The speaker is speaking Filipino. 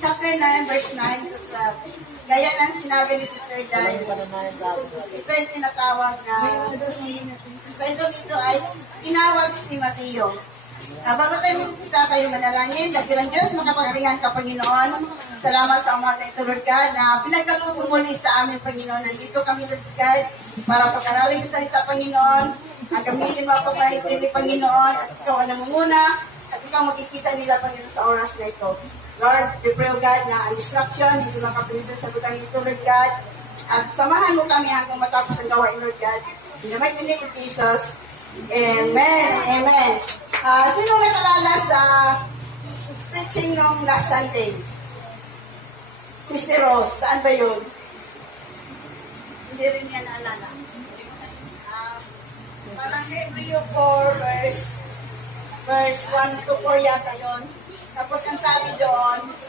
chapter 9, verse 9 to 12. Gaya ng sinabi ni Sister Dai, ito yung tinatawag na, ito dito ay tinawag si Mateo. Bago tayo mag-isa tayo manalangin, dakilang Diyos, makapangaringan ka, Panginoon. Salamat sa umaga ito, Lord God, na pinagkaluto muli sa aming Panginoon. Nandito kami, Lord God, para pag-aralin yung salita, Panginoon. Ang gamitin mo ako mahitili, Panginoon, at ikaw ang nangunguna, at ikaw makikita nila, Panginoon, sa oras na ito. Lord, we pray, O God, na ang instruction, hindi makapilitan sa lugar nito, Lord God, at samahan mo kami hanggang matapos ang gawain, Lord God. In the mighty name of Jesus, Amen. Amen. Sino nakalala sa preaching nung last Sunday? Sister Rose, saan ba yun? Hindi rin yan naalala. Parang Hebreo 4 verse 1 to 4 yata yun. Tapos ang sabi doon,